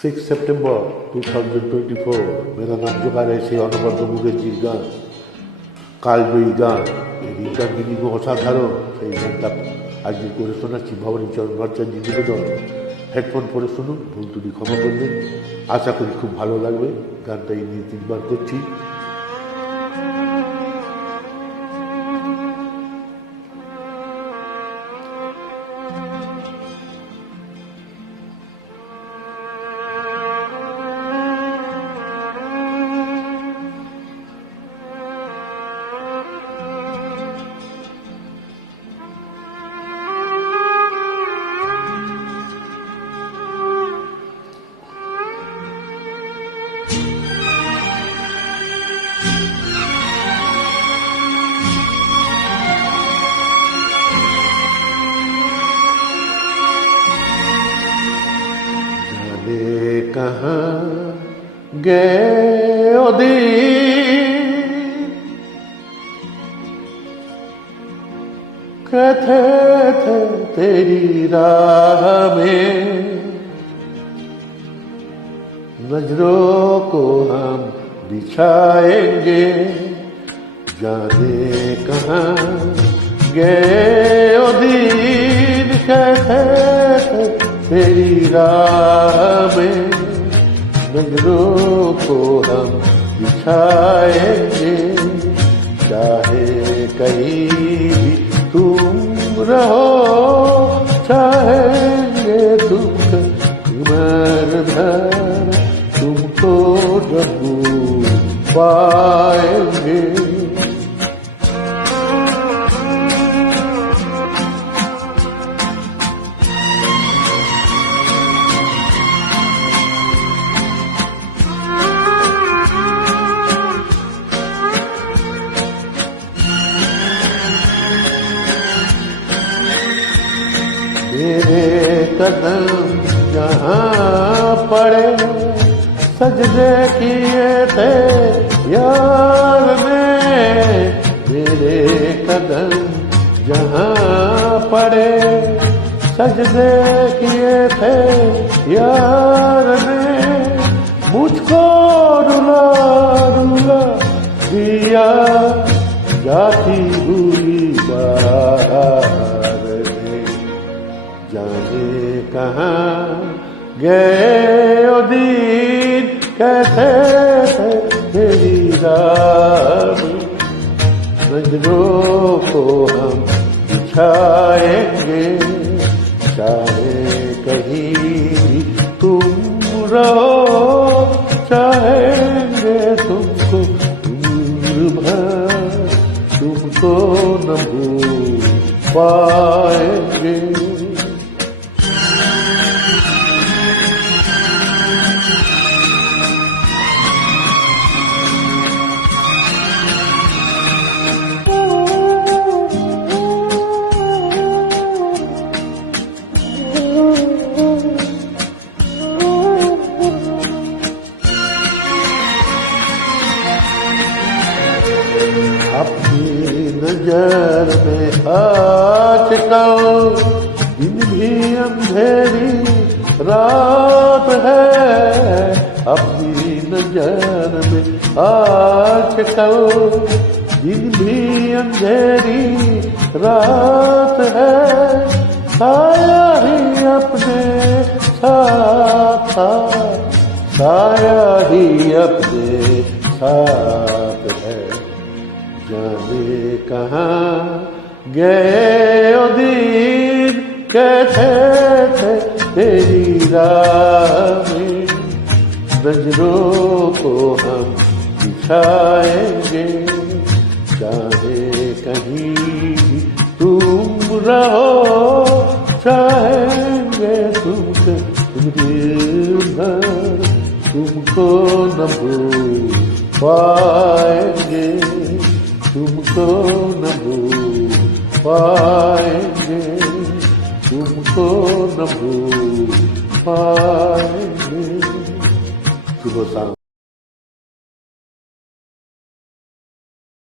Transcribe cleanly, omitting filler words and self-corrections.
6 सितंबर 2024। मेरा नाम जुगाड़ है সেই অনবদ্য মুখার্জির গান কালজয়ী গান। এই রিচার্ড গিরিগো অসাধারণ সেই গানটা আজকে করে শোনাচ্ছি ভবনীচরণ ভট্টাচার্য নিবেদন। হেডফোন পরে শুনুন, ভুল ত্রুটি ক্ষমা করবেন। আশা করি খুব ভালো লাগবে। গানটা এই নিয়ে 3বার করছি। कहाँ गए ओ दिन कहते थे तेरी राह में नजरों को हम बिछाएंगे। जाने कहाँ गए ओ दिन कहते थे तेरी राह में नजरों को हम बिछाएंगे। चाहे कहीं भी तुम रहो चाहेंगे दुख उम्र भर तुमको जब पाएंगे। मेरे कदम जहाँ पड़े सजदे किए थे यार ने। मेरे कदम जहाँ पड़े सजदे किए थे यार ने। मुझको रुला रुला दिया जाती हुई बाहर ने। जाने कहाँ गए ओ दिन कहते थे तेरी राह में नजरों को हम बिछाएंगे। चाहे कहीं भी तुम रहो चाहेंगे तुमको उम्र भर तुमको न भूल पाएंगे। अपनी नजर में आजकल दिन भी अंधेरी रात है। अपनी नजर में आजकल दिन भी अंधेरी रात है। साया ही अपने साथ साया ही अपने साथ है। जाने कहाँ गए ओ दिन कहते थे तेरी राह में नजरों को हम बिछाएंगे। चाहे कहीं भी तुम रहो चाहेंगे तुमसे तुमको न भूल पाएंगे। तुमको न भूल पाएंगे तुमको न भूल पाएंगे। शुभ शाम।